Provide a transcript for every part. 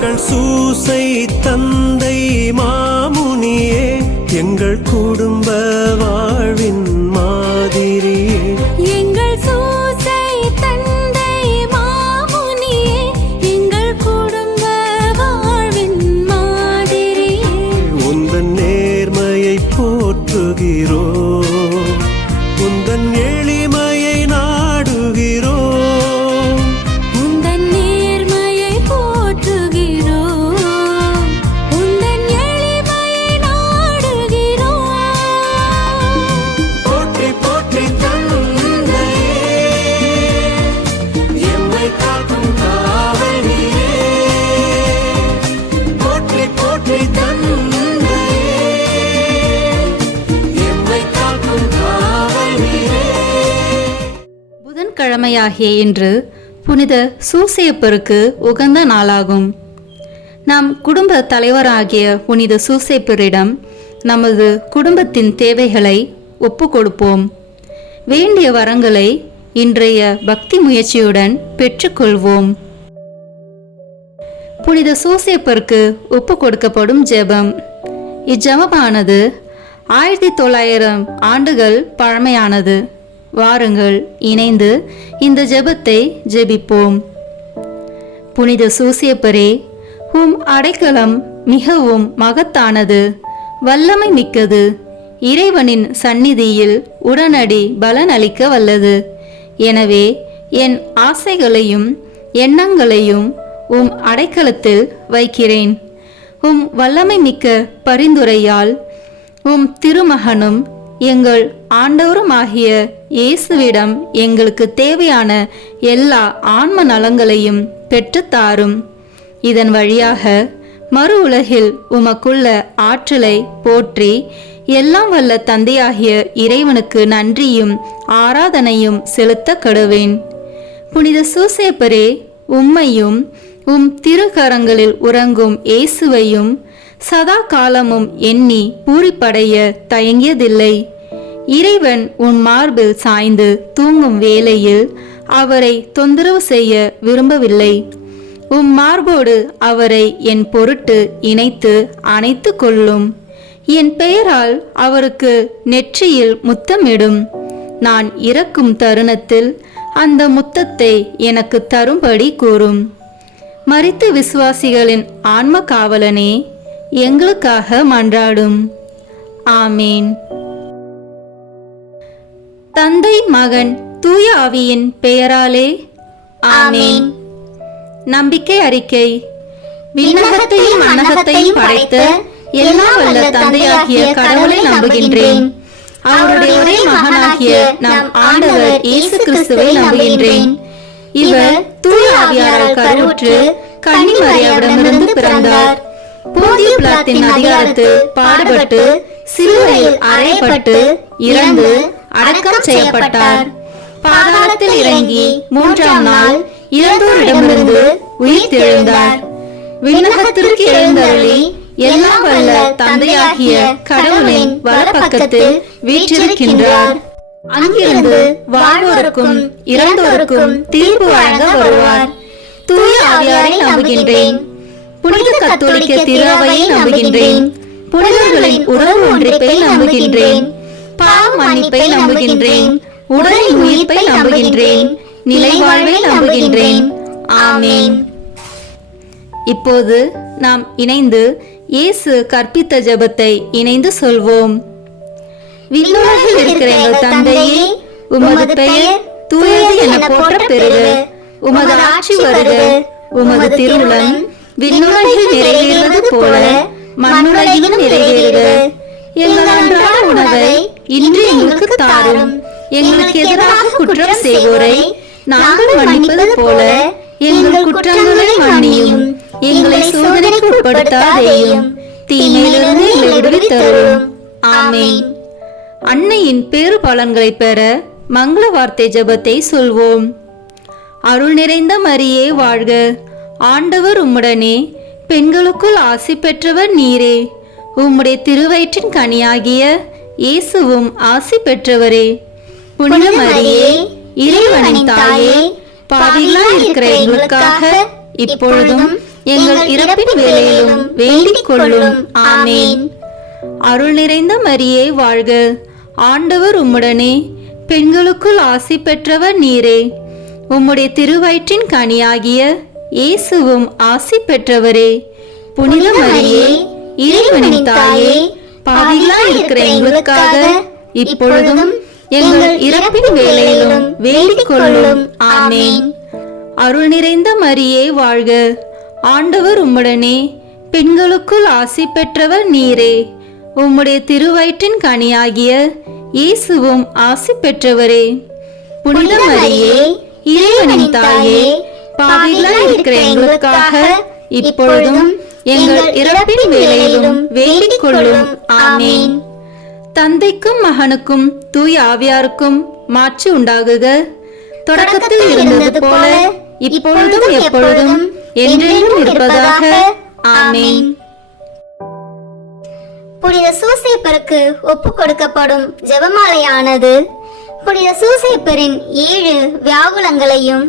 எங்கள் சூசை தந்தை மாமுனியே, எங்கள் குடும்ப வாழ்வின் மாதிரியே. எங்கள் சூசை தந்தை மாமுனியே, எங்கள் குடும்ப வாழ்வின் மாதிரியே. உந்தன் நேர்மையை போற்றுகிறோம், உந்தன் எளிமையை நாடுகிறோம். உந்தன் நேர்மையை போற்றுகிறோம், உந்தன் எளிமையை நாடுகிறோம். போற்றி போற்றி தந்தையே, எம்மை காக்கும் காவல் நீரே. போற்றி போற்றி தந்தையே, எம்மை காக்கும் காவல் நீரே. புதன்கிழமையாகிய இன்று புனித சூசேப்பருக்கு உகந்த நாளாகும். நம் குடும்ப தலைவராகிய புனித சூசேப்பரிடம் நமது குடும்பத்தின் தேவைகளை ஒப்பு கொடுப்போம். வேண்டிய வரங்களை இன்றைய பக்தி முயற்சியுடன் பெற்றுக்கொள்வோம். புனித சூசேப்பருக்கு ஒப்பு கொடுக்கப்படும் ஜெபம். இஜெபமானது 1900 ஆண்டுகள் பழமையானது. வாருங்கள், இணைந்து இந்த ஜெபத்தை ஜெபிப்போம். புனித சூசேப்பரே, உம் அடைக்கலம் மிகவும் மகத்தானது, வல்லமை மிக்கது, இறைவனின் சந்நிதியில் உடனடி பலனளிக்க வல்லது. எனவே என் ஆசைகளையும் எண்ணங்களையும் உம் அடைக்கலத்தில் வைக்கிறேன். உம் வல்லமை மிக்க பரிந்துரையால் உம் திருமகனும் எங்கள் ஆண்டவருமாகிய இயேசுவிடம் எங்களுக்கு தேவையான எல்லா ஆன்ம நலங்களையும் பெற்றுத்தாரும். இதன் வழியாக மறு உலகில் உமக்குள்ள ஆற்றலை போற்றி எல்லாம் வல்ல தந்தையாகிய இறைவனுக்கு நன்றியும் ஆராதனையும் செலுத்த கடுவேன். புனித சூசேப்பரே, உம்மையும் உம் திருக்கரங்களில் உறங்கும் இயேசுவையும் சதா காலமும் எண்ணி பூரிப்படைய தயங்கியதில்லை. இறைவன் உன் மார்பில் சாய்ந்து தூங்கும் வேளையில் அவரை தொந்தரவு செய்ய விரும்பவில்லை. உம் மார்போடு அவரை என் பொருட்டு இணைத்து அணைத்து கொள்ளும். என் பெயரால் அவருக்கு நெற்றியில் முத்தமிடும். நான் இறக்கும் தருணத்தில் அந்த முத்தத்தை எனக்கு தரும்படி கூறும். மரித்த விசுவாசிகளின் ஆன்ம காவலனே, எங்களுக்காக மன்றாடும். ஆமேன். தந்தை, மகன், தூய ஆவியின் பெயராலே ஆமேன். நம்பிக்கை அறிக்கை. விண்ணகத்தையும் மண்ணகத்தையும் படைத்த எல்லாம் வல்ல தந்தையாகிய கடவுளை நம்புகின்றேன். அவருடைய ஒரே மகனாகிய நம் ஆண்டவர் இயேசு கிறிஸ்துவை நம்புகின்றேன். இவர் தூய ஆவியாரால் கருவுற்று கன்னி மரியாவிடமிருந்து பிறந்தார். போதிய பிலாத்தின் அதிகாரத்தில் பாடுபட்டு சிலுவையில் அறையப்பட்டு இறந்து அடக்கம் செய்யப்பட்டார். பாதாளத்தில் இறங்கி 3ஆம் நாள் இறந்தோரிடமிருந்து உயிர் தெழுந்தார். விண்ணகத்திற்கு எழுந்தருளி எல்லாம் வல்ல தந்தையாகிய கடவுளின் வலப்பக்கத்தில் வீற்றிருக்கின்றார். அங்கிருந்து வாழ்வோருக்கும் இறந்தோருக்கும் தீர்ப்பு வழங்க வருவார். தூய ஆவியாரை நம்புகின்றேன். புனித கத்தோலிக்க திருவையை நம்புகின்றேன். புனிதர்களின் உறவு ஒன்றிப்பை நம்புகின்றேன். பாவ மன்னிப்பை நம்புகின்றேன். உடலின் உயிர்ப்பை நம்புகின்றேன். நிலை வாழ்வை நம்புகின்றேன். ஆமேன். இப்போது நாம் இணைந்து இயேசு கற்பித்த ஜெபத்தை இணைந்து சொல்வோம். விண்ணுலகில் இருக்கிற எங்கள் தந்தையே, உமது பெயர் தூயது என போற்ற பெறுக. உமது ஆட்சி வருக. உமது திருவுளம் விண்ணுலகில் நிறைவேறுவது போல மண்ணுலகிலும் நிறைவேறுக. எங்கள் அன்றாட உணவை இன்று எங்களுக்கு தாரும். எங்களுக்கு எதிராக குற்றம் செய்வோரை நாங்கள் மன்னிப்பது போல எங்கள் குற்றங்களை மன்னியும். எங்களை சோதனைக்கு உட்படுத்தாதேயும், தீமையிலிருந்து எங்களை விடுவித்தருளும். ஆமேன். அன்னையின் பேறு பலன்களை பெற மங்கள வார்த்தை ஜெபத்தை சொல்வோம். அருள் நிறைந்த மரியே வாழ்க. ஆண்டவர் உம்முடனே, பெண்களுக்குள் ஆசி பெற்றவர் நீரே. உம்முடைய திருவயிற்றின் கனியாகிய இயேசுவும் ஆசி பெற்றவரே. புனித மரியே, இறைவனின் தாயே, பாவிகளாய் இருக்கிற எங்களுக்காக இப்பொழுதும் எங்கள் இறப்பின் வேளையிலும் வேண்டிக் கொள்ளும். ஆமேன். அருள் நிறைந்த மரியே வாழ்க, ஆண்டவர் உம்முடனே, பெண்களுக்குள் ஆசி பெற்றவர் நீரே. உம்முடைய திருவயிற்றின் கனியாகிய இயேசுவும் ஆசி பெற்றவரே. புனித மரியே, இறைவனின் தாயே, பாவிகளாய் இருக்கிற எங்களுக்காக இப்பொழுதும் எங்கள் இறப்பின் வேளையிலும் வேண்டிக் கொள்ளும். ஆமேன். அருள் நிறைந்த மரியே வாழ்க, ஆண்டவர் உம்முடனே, பெண்களுக்குள் ஆசி பெற்றவர் நீரே. உம்முடைய திருவயிற்றின் கனியாகிய இயேசுவும் ஆசி பெற்றவரே. புனித மரியே, இறைவனின் தாயே, பாவிகளாய் இருக்கிற எங்களுக்காக இப்பொழுதும் எங்கள் இறப்பின் வேளையிலும் வேண்டிக் கொள்ளும். ஆமேன். தந்தைக்கும் மகனுக்கும் தூய ஆவியாருக்கும் மாட்சி உண்டாகுக. தொடக்கத்தில் இருந்தது போல இப்பொழுதும் எப்பொழுதும் என்றென்றும் இருப்பதாக. ஆமேன். புனித சூசேப்பருக்கு ஒப்பு கொடுக்கப்படும் ஜெபமாலையானது புனித சூசேப்பரின் 7 வியாகுலங்களையும்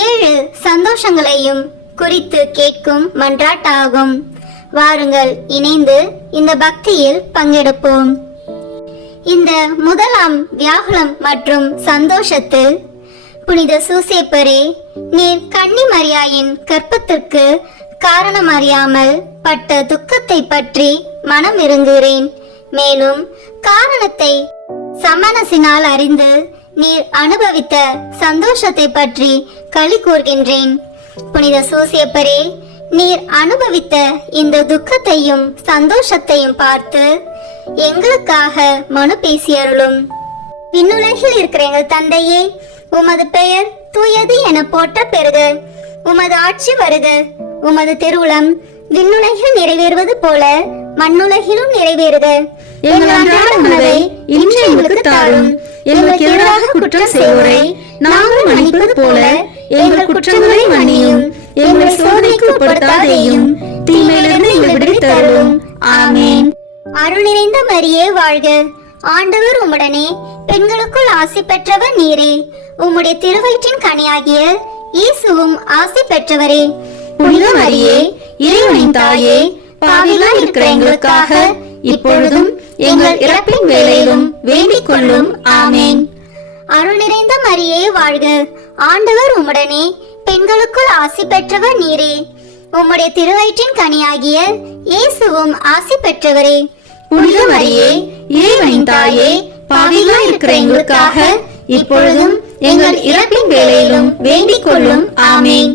7 சந்தோஷங்களையும் குறித்து கேட்கும் மன்றாட்டாகும். வாருங்கள், இணைந்து இந்த பக்தியில் பங்கெடுப்போம். இந்த முதலாம் வியாகுலம் மற்றும் சந்தோஷத்தில், புனித சூசேப்பரே, நீர் கன்னி மரியாயின் கற்பத்திற்கு காரணம் அறியாமல் பட்ட துக்கத்தை பற்றி மனம் இறங்குகிறேன். மேலும் காரணத்தை சமணசினால் அறிந்து நீர் அனுபவித்த சந்தோஷத்தை பற்றி களி கூர்கின்றேன். புனித சூசேப்பரே, நீர் அனுபவித்த இந்த துக்கத்தையும் சந்தோஷத்தையும் பார்த்து எங்களுக்காக மனு பேசியருளும். விண்ணுலகில் இருக்கிற எங்கள் தந்தையே, உமது பெயர் தூயது என போற்ற பெறுக. உமது ஆட்சி வருக. உமது திருவுளம் விண்ணுலகில் நிறைவேறுவது போல மண்ணுலகிலும் நிறைவேறுக. எங்கள் அன்றாட உணவை இன்று எங்களுக்கு தாரும். எங்களுக்கு எதிராக குற்றம் செய்வோரை நாங்கள் மன்னிப்பது போல எங்கள் குற்றங்களை மன்னியும். எங்களை சோதனைக்கு உட்படுத்தாதேயும், தீமையிலிருந்து எங்களை விடுவித்தருளும். ஆமேன். அருள் நிறைந்த மரியே வாழ்க, ஆண்டவர் உம்முடனே, பெண்களுக்குள் ஆசி பெற்றவர் நீரே. உம்முடைய திருவயிற்றின் கனியாகிய இயேசுவும் ஆசி பெற்றவரே. புனித மரியே, இறைவனின் தாயே, பாவிகளாய் இருக்கிற எங்களுக்காக இப்பொழுதும் எங்கள் இறப்பின் வேளையிலும் வேண்டிக் கொள்ளும். ஆமேன். அருள் நிறைந்த மரியே வாழ்க, ஆண்டவர் உம்முடனே, பெண்களுக்குள் ஆசி பெற்றவர் நீரே. உம்முடைய திருவயிற்றின் கனியாகிய இயேசுவும் ஆசி பெற்றவரே. புனித மரியே, இறைவனின் தாயே, பாவிகளாய் இருக்கிற எங்களுக்காக இப்பொழுதும் எங்கள் இறப்பின் வேளையிலும் வேண்டிக் கொள்ளும். ஆமேன்.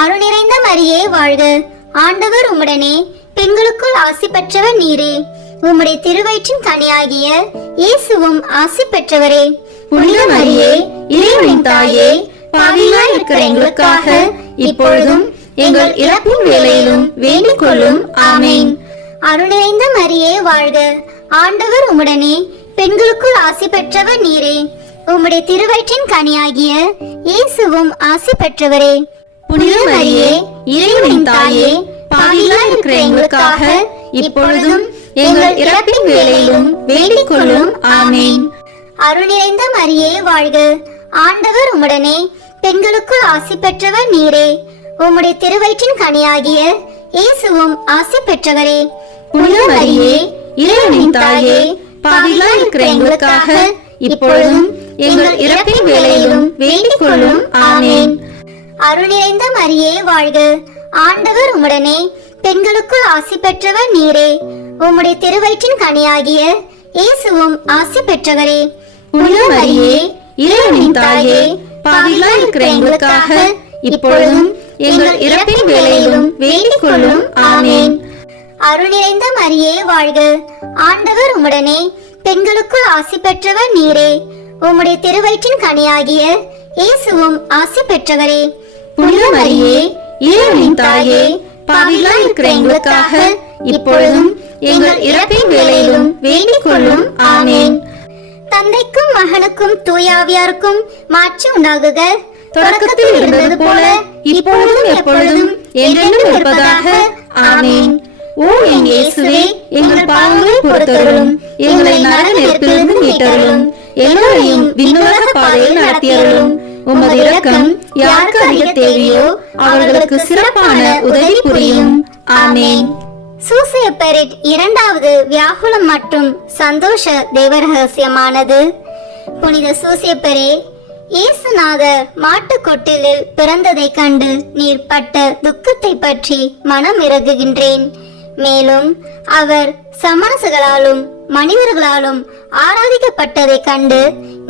அருள் நிறைந்த மரியே வாழ்க, ஆண்டவர் உம்முடனே, பெண்களுக்குள் ஆசி பெற்றவர் நீரே. உம்முடைய திருவயிற்றின் கனியாகிய இயேசுவும் ஆசி பெற்றவரே. புனித மரியே, இறைவனின் தாயே, பாவிகளாய் இருக்கிற எங்களுக்காக இப்பொழுதும் எங்கள் இறப்பின் வேளையிலும் வேண்டிக் கொள்ளும். ஆமேன். அருள் நிறைந்த மரியே வாழ்க, ஆண்டவர் உம்முடனே, பெண்களுக்குள் ஆசி பெற்றவர் நீரே. உம்முடைய திருவயிற்றின் கனியாகிய இயேசுவும் ஆசி பெற்றவரே. புனித மரியே, இறைவனின் தாயே, பாவிகளாய் இருக்கிற எங்களுக்காக இப்பொழுதும் எங்கள் இறப்பின் வேளையிலும் வேண்டிக் கொள்ளும். ஆமேன். அருள் நிறைந்த மரியே வாழ்க, ஆண்டவர் உம்முடனே, பெண்களுக்குள் ஆசி பெற்றவர் நீரே. உம்முடைய திருவயிற்றின் கனியாகிய இயேசுவும் ஆசி பெற்றவரே. புனித மரியே, இறைவனின் தாயே, பாவிகளாய் இருக்கிற எங்களுக்காக இப்பொழுதும் எங்கள் இறப்பின் வேளையிலும் வேண்டிக் கொள்ளும். ஆமேன். அருள் நிறைந்த மரியே வாழ்க, ஆண்டவர் உம்முடனே, பெண்களுக்குள் ஆசி பெற்றவர் நீரே. உம்முடைய திருவயிற்றின் கனியாகிய இயேசுவும் ஆசி பெற்றவரே. புனித மரியே, இறைவனின் தாயே, பாவிகளாய் இருக்கிற எங்களுக்காக இப்பொழுதும் எங்கள் இறப்பின் வேளையிலும் வேண்டிக் கொள்ளும். ஆமேன். அருள் நிறைந்த மரியே வாழ்க, ஆண்டவர் உம்முடனே, பெண்களுக்குள் ஆசி பெற்றவர் நீரே. உம்முடைய திருவயிற்றின் கனியாகிய இயேசுவும் ஆசி பெற்றவரே. புனித மரியே, இறைவனின் தாயே, பாவிகளாய் இருக்கிற எங்களுக்காக இப்பொழுதும் எங்கள் இறப்பின் வேளையிலும் வேண்டிக் கொள்ளும். ஆமேன். தந்தைக்கும் மகனுக்கும் தூயாவியாருக்கும் மாட்சி உண்டாகுக. தொடக்கத்தில் இருந்தது போல இப்பொழுதும் எப்பொழுதும் என்றென்றும் இருப்பதாக. ஆமேன். ஓ என் இயேசுவே, எங்கள் பாவங்களை பொறுத்தருளும். எங்களை நரக நெருப்பிலிருந்து மீட்டருளும். எல்லோரையும் விண்ணுலக பாதையில் நடத்தியருளும். உமது இரக்கம் யாருக்கு அதிக தேவையோ அவர்களுக்கு சிறப்பான உதவி புரியும். ஆமேன். சூசையப்பரின் இரண்டாவது வியாகுலம் மற்றும் சந்தோஷ தேவரகசியமானது. புனித சூசையப்பரே, இயேசுநாதர் மாட்டுக்கொட்டிலில் பிறந்ததை கண்டு நீர் பட்ட துக்கத்தை பற்றி மனம் இறங்குகின்றேன். மேலும் அவர் சமணர்களாலும் மனிதர்களாலும் ஆராதிக்கப்பட்டதை கண்டு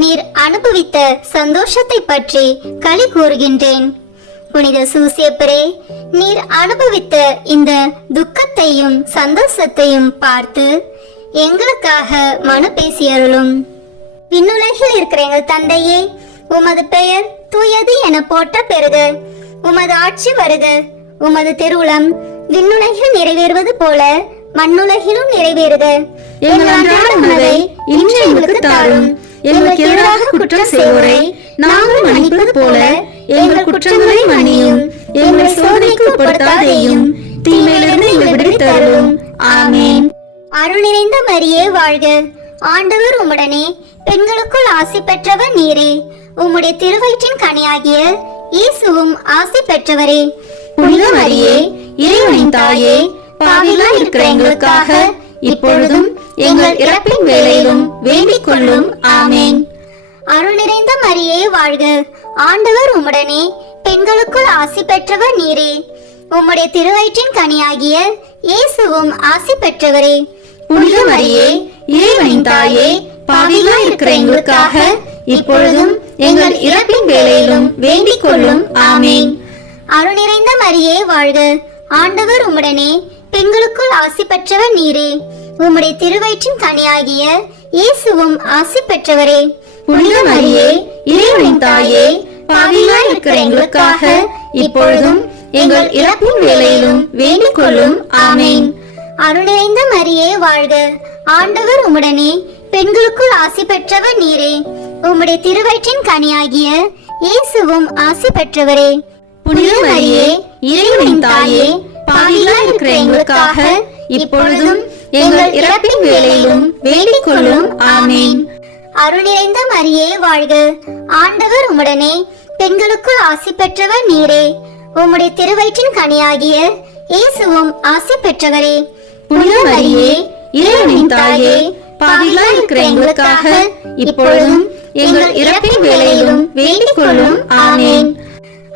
நீர் அனுபவித்த சந்தோஷத்தை பற்றி களி கூறுகின்றேன். புனித சூசையப்பரே, நீர் அனுபவித்த இந்த துக்கத்தையும் சந்தோஷத்தையும் பார்த்து எங்களுக்காக மனு பேசியருளும். விண்ணுலகில் இருக்கிற எங்கள் தந்தையே, உமது பெயர் தூயது என போற்ற பெறுக. உமது ஆட்சி வருக. உமது திருவுளம் விண்ணுலகில் நிறைவேறுவது போல மண்ணுலகிலும் நிறைவேறுக. எங்கள் அன்றாட உணவை இன்று எங்களுக்கு தாரும். எங்களுக்கு எதிராக குற்றம் செய்வோரை நாங்கள் மன்னிப்பது போல எங்கள் குற்றங்களை மன்னியும். எங்களை சோதனைக்கு உட்படுத்தாதேயும், தீமையிலிருந்து எங்களை விடுவித்தருளும். ஆமேன். அருள் நிறைந்த மரியே வாழ்க. ஆண்டவர் உம்முடனே, பெண்களுக்குள் ஆசி பெற்றவர் நீரே. உம்முடைய திருவயிற்றின் கனியாகிய இயேசுவும் ஆசி பெற்றவரே. புனித மரியே, இறைவனின் தாயே, பாவிகளாய் இருக்கிற எங்களுக்காக இப்பொழுதும் எங்கள் இறப்பின் வேளையிலும் வேண்டிக் கொள்ளும். ஆமேன். அருள் நிறைந்த மரியே வாழ்க. ஆண்டவர் உம்முடனே, பெண்களுக்குள் ஆசி பெற்றவர் நீரே. உம்முடைய திருவயிற்றின் கனியாகிய இயேசுவும் ஆசி பெற்றவரே. புனித மரியே, இறைவனின் தாயே, பாவிகளாய் இருக்கிற எங்களுக்காக இப்பொழுதும் எங்கள் இறப்பின் வேளையிலும் வேண்டிக் கொள்ளும். ஆமேன். அருள் நிறைந்த மரியே வாழ்க. ஆண்டவர் உம்முடனே, பெண்களுக்குள் ஆசி பெற்றவர் நீரே. உம்முடைய திருவயிற்றின் கனியாகிய இயேசுவும் ஆசி பெற்றவரே. புனித மரியே, இறைவனின் தாயே, பாவிகளாய் இருக்கிற எங்களுக்காக இப்பொழுதும் எங்கள் இறப்பின் வேளையிலும் வேண்டிக் கொள்ளும். ஆமேன். அருள் நிறைந்த மரியே வாழ்க. ஆண்டவர் உம்முடனே, பெண்களுக்குள் ஆசி பெற்றவர் நீரே. உம்முடைய திருவயிற்றின் கனியாகிய இயேசுவும் ஆசி பெற்றவரே. புனித மரியே, இறைவனின் தாயே, பாவிகளாய் இருக்கிற எங்களுக்காக இப்பொழுதும் எங்கள் இறப்பின் வேளையிலும் வேண்டிக் கொள்ளும். ஆமேன். அருள் நிறைந்த மரியே வாழ்க. ஆண்டவர் உம்முடனே, பெண்களுக்குள் ஆசி பெற்றவர் நீரே. உம்முடைய திருவயிற்றின் கனியாகிய இயேசுவும் ஆசி பெற்றவரே. புனித மரியே, இறைவனின் தாயே, பாவிகளாய் இருக்கிற எங்களுக்காக இப்பொழுதும் எங்கள் இறப்பின் வேளையிலும் வேண்டிக் கொள்ளும். ஆமேன்.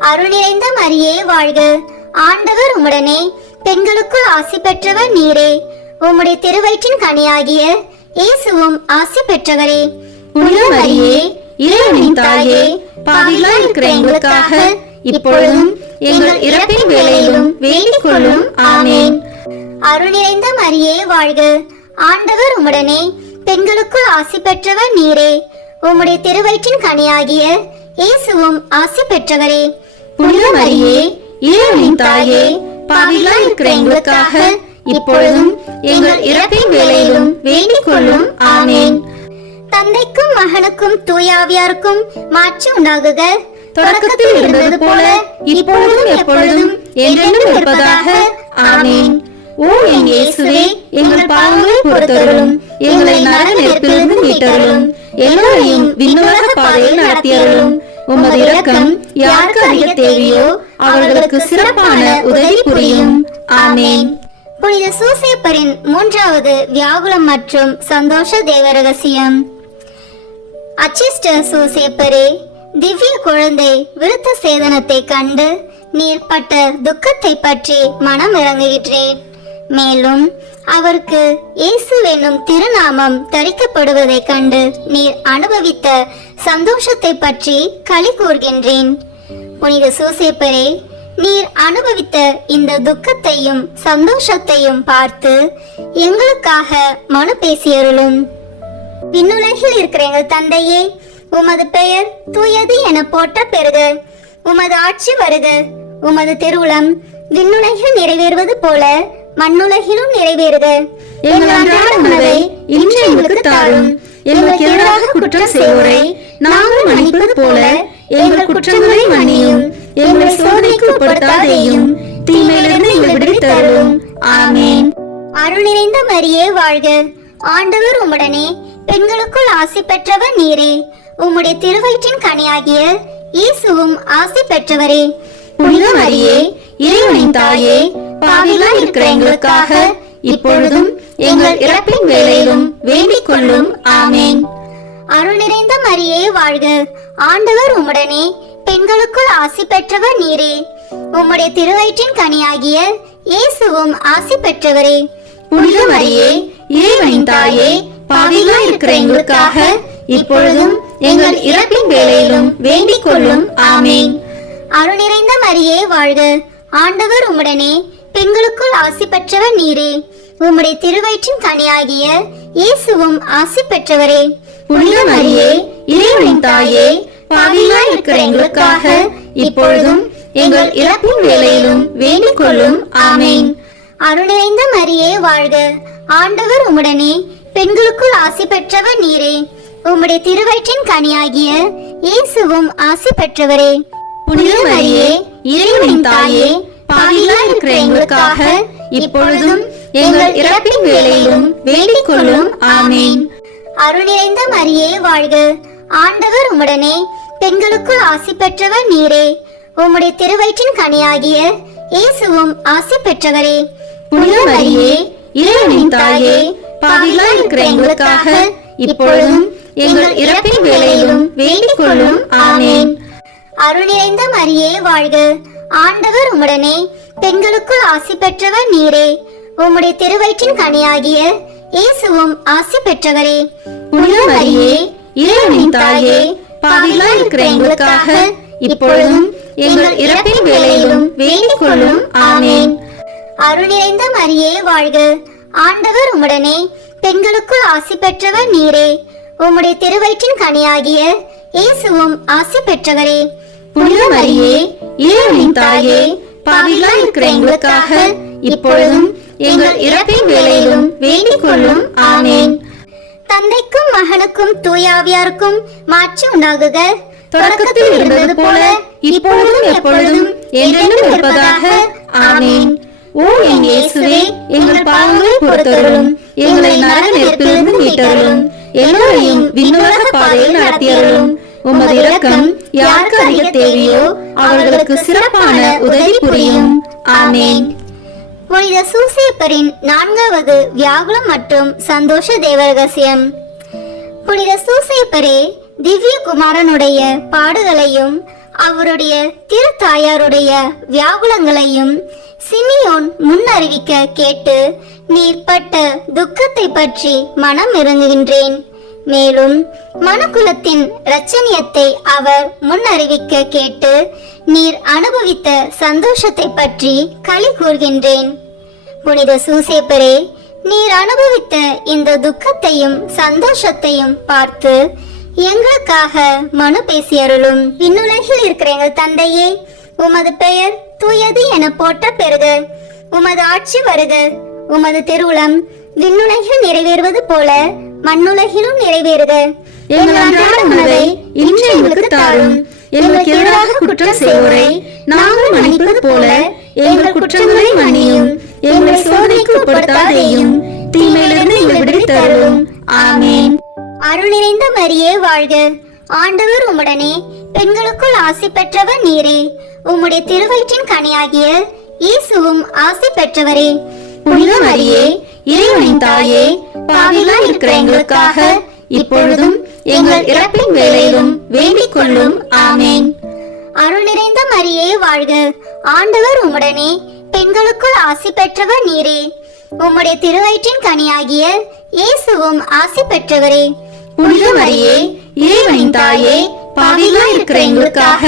அருள் நிறைந்த மரியே வாழ்க. ஆண்டவர் உம்முடனே, பெண்களுக்குள் ஆசி பெற்றவர் நீரே. உம்முடைய திருவயிற்றின் கனியாகிய இயேசுவும் ஆசி பெற்றவரே. புனித மரியே, இறைவனின் தாயே, பாவிகளாய் இருக்கிற எங்களுக்காக இப்பொழுதும் எங்கள் இறப்பின் வேளையிலும் வேண்டிக் கொள்ளும். ஆமேன். அருள் நிறைந்த மரியே வாழ்க. ஆண்டவர் உம்முடனே, பெண்களுக்குள் ஆசி பெற்றவர் நீரே. உம்முடைய திருவயிற்றின் கனியாகிய இயேசுவும் ஆசி பெற்றவரே. புனித மரியே, இறைவனின் தாயே, பாவிகளாய் இருக்கிற எங்களுக்காக இப்பொழுதும் எங்கள் இறப்பின் வேளையிலும் வேண்டிக் கொள்ளும். ஆமேன். தந்தைக்கும் மகனுக்கும் தூயாவியாருக்கும் மாட்சி உண்டாகுக. தொடக்கத்தில் இருந்தது போல இப்பொழுதும் எப்பொழுதும் என்றென்றும் இருப்பதாக. ஆமேன். ஓ என் இயேசுவே, எங்கள் பாவங்களை பொறுத்தருளும். எங்களை நரக நெருப்பிலிருந்து மீட்டருளும். எல்லோரையும் விண்ணுலக பாதையில் நடத்தியருளும். உமது இரக்கம் யாருக்கு அதிக தேவையோ அவர்களுக்கு சிறப்பான உதவி புரியும். ஆமேன். புனித சூசையப்பரின் மூன்றாவது வியாகுலம் மற்றும் சந்தோஷ தேவரகசியம். அச்சிஷ்ட சூசையப்பரே, திவ்ய குழந்தை விருத்த சேதனத்தை கண்டு நீர் பட்ட துக்கத்தை பற்றி மனம் இறங்குகின்றேன். மேலும் அவருக்கு இயேசு என்னும் திருநாமம் தரிக்கப்படுவதை கண்டு நீர் அனுபவித்த சந்தோஷத்தை பற்றி களி கூர்கின்றேன். புனித சூசையப்பரே, நீர் அனுபவித்த இந்த துக்கத்தையும் சந்தோஷத்தையும் பார்த்து எங்களுக்காக மனு பேசியருளும். விண்ணுலகில் இருக்கிற எங்கள் தந்தையே, உமது பெயர் தூயது என போற்ற பெறுக. உமது ஆட்சி வருக. உமது திருவுளம் விண்ணுலகில் நிறைவேறுவது போல மண்ணுலகிலும் நிறைவேறுக. எங்கள் அன்றாட உணவை இன்று எங்களுக்கு தாரும். எங்களுக்கு எதிராக குற்றம் செய்வோரை நாங்கள் மன்னிப்பது போல எங்கள் குற்றங்களை மன்னியும். எங்களை சோதனைக்கு உட்படுத்தாதேயும், தீமையிலிருந்து எங்களை விடுவித்தருளும். ஆமேன். அருள் நிறைந்த மரியே வாழ்க. ஆண்டவர் உம்முடனே, பெண்களுக்குள் ஆசி பெற்றவர் நீரே. உம்முடைய திருவயிற்றின் கனியாகிய இயேசுவும் ஆசி பெற்றவரே. புனித மரியே, இறைவனின் தாயே, பாவிகளாய் இருக்கிற எங்களுக்காக இப்பொழுதும் எங்கள் இறப்பின் வேளையிலும் வேண்டிக் கொள்ளும். ஆமேன். அருள் நிறைந்த மரியே வாழ்க, ஆண்டவர் உம்முடனே, பெண்களுக்குள் ஆசி பெற்றவர் நீரே. உம்முடைய திருவயிற்றின் கனியாகிய இயேசுவும் ஆசி பெற்றவரே. புனித மரியே, இறைவனின் தாயே, பாவிகளாய் இருக்கிற எங்களுக்காக இப்பொழுதும் எங்கள் இறப்பின் வேளையிலும் வேண்டிக் கொள்ளும். ஆமேன். அருள் நிறைந்த மரியே வாழ்க, ஆண்டவர் உம்முடனே, பெண்களுக்குள் ஆசி பெற்றவர் நீரே. உம்முடைய திருவயிற்றின் கனியாகிய இயேசுவும் ஆசி பெற்றவரே. புனித மரியே, இறைவனின் தாயே, பாவிகளாய் இருக்கிற எங்களுக்காக இப்பொழுதும் எங்கள் இறப்பின் வேளையிலும் வேண்டிக் கொள்ளும். ஆமேன். அருள் நிறைந்த மரியே வாழ்க, ஆண்டவர் உம்முடனே, பெண்களுக்குள் ஆசி பெற்றவர் நீரே. உம்முடைய திருவயிற்றின் கனியாகிய இயேசுவும் ஆசி பெற்றவரே. புனித மரியே, இறைவனின் தாயே, பாவிகளாய் இருக்கிற எங்களுக்காக இப்பொழுதும் எங்கள் இறப்பின் வேளையிலும் வேண்டிக் கொள்ளும். ஆமேன். அருள் நிறைந்த மரியே வாழ்க, ஆண்டவர் உம்முடனே, பெண்களுக்குள் ஆசி பெற்றவர் நீரே. உம்முடைய திருவயிற்றின் கனியாகிய இயேசுவும் ஆசி பெற்றவரே. புனித மரியே, இறைவனின் தாயே, பாவிகளாய் இருக்கிற எங்களுக்காக இப்பொழுதும் எங்கள் இறப்பின் வேளையிலும் வேண்டிக் கொள்ளும். ஆமேன். அருள் நிறைந்த மரியே வாழ்க, ஆண்டவர் உம்முடனே, பெண்களுக்குள் ஆசி பெற்றவர் நீரே. உம்முடைய திருவயிற்றின் கனியாகிய இயேசுவும் ஆசி பெற்றவரே. புனித மரியே, இறைவனின் தாயே, பாவிகளாய் இருக்கிற எங்களுக்காக இப்பொழுதும் எங்கள் இறப்பின் வேளையிலும் வேண்டிக் கொள்ளும். ஆமேன். அருள் நிறைந்த மரியே வாழ்க, ஆண்டவர் உம்முடனே, பெண்களுக்குள் ஆசி பெற்றவர் நீரே. உம்முடைய திருவயிற்றின் கனியாகிய இயேசுவும் ஆசி பெற்றவரே. புனித மரியே, இறைவனின் தாயே, பாவிகளாய் இருக்கிற எங்களுக்காக இப்பொழுதும் எங்கள் இறப்பின் வேளையிலும் வேண்டிக் கொள்ளும். ஆமேன். தந்தைக்கும் மகனுக்கும் தூயாவியாருக்கும் மாட்சி உண்டாகுக. தொடக்கத்தில் இருந்தது போல இப்பொழுதும் எப்பொழுதும் என்றென்றும் இருப்பதாக. ஆமேன். ஓ என் இயேசுவே, எங்கள் பாவங்களை பொறுத்தருளும், எங்களை நரக நெருப்பிலிருந்து மீட்டருளும், எல்லோரையும் விண்ணுலக பாதையில் நடத்தியருளும். உமது இரக்கம் யாருக்கு அதிக தேவையோ அவர்களுக்கு சிறப்பான உதவி புரியும். ஆமேன். புனித சூசேப்பரின் 4வது வியாகுலம் மற்றும் சந்தோஷ தேவரகசியம். புனித சூசேப்பரே, திவ்ய குமாரனுடைய பாடுகளையும் அவருடைய திருத்தாயாருடைய வியாகுலங்களையும் சிமியோன் முன்னறிவிக்க கேட்டு நீர் பட்ட துக்கத்தை பற்றி மனம் இறங்குகின்றேன். மேலும் மனுக்குலத்தின் இரட்சணியத்தை அவர் முன்னறிவிக்க கேட்டு நீர் அனுபவித்த சந்தோஷத்தை பற்றி களி கூர்கின்றேன். புனித சூசேப்பரே, நீர் அனுபவித்த இந்த துக்கத்தையும் சந்தோஷத்தையும் பார்த்து எங்களுக்காக மனு பேசியருளும். விண்ணுலகில் இருக்கிற எங்கள் தந்தையே, உமது பெயர் தூயது என போற்ற பெறுக. உமது ஆட்சி வருக. உமது திருவுளம் விண்ணுலகில் நிறைவேறுவது போல மண்ணுலகிலும் நிறைவேறுக. எங்கள் அன்றாட உணவை இன்று எங்களுக்கு தாரும். எங்களுக்கு எதிராக குற்றம் செய்வோரை நாங்கள் மன்னிப்பது போல எங்கள் குற்றங்களை மன்னியும். எங்களை சோதனைக்கு உட்படுத்தாதேயும், தீமையிலிருந்து எங்களை விடுவித்தருளும். ஆமேன். அருள் நிறைந்த மரியே வாழ்க, ஆண்டவர் உம்முடனே, பெண்களுக்குள் ஆசி பெற்றவர் நீரே. உம்முடைய திருவயிற்றின் கனியாகிய இயேசுவும் ஆசி பெற்றவரே. புனித மரியே, இறைவனின் தாயே, பாவிகளாய் இருக்கிற எங்களுக்காக இப்பொழுதும் எங்கள் இறப்பின் வேளையிலும் வேண்டிக் கொள்ளும். ஆமேன். அருள் நிறைந்த மரியே வாழ்க, ஆண்டவர் உம்முடனே, பெண்களுக்குள் ஆசி பெற்றவர் நீரே. உம்முடைய திருவயிற்றின் கனியாகிய இயேசுவும் ஆசி பெற்றவரே. புனித மரியே, இறைவனின் தாயே, பாவிகளாய் இருக்கிற எங்களுக்காக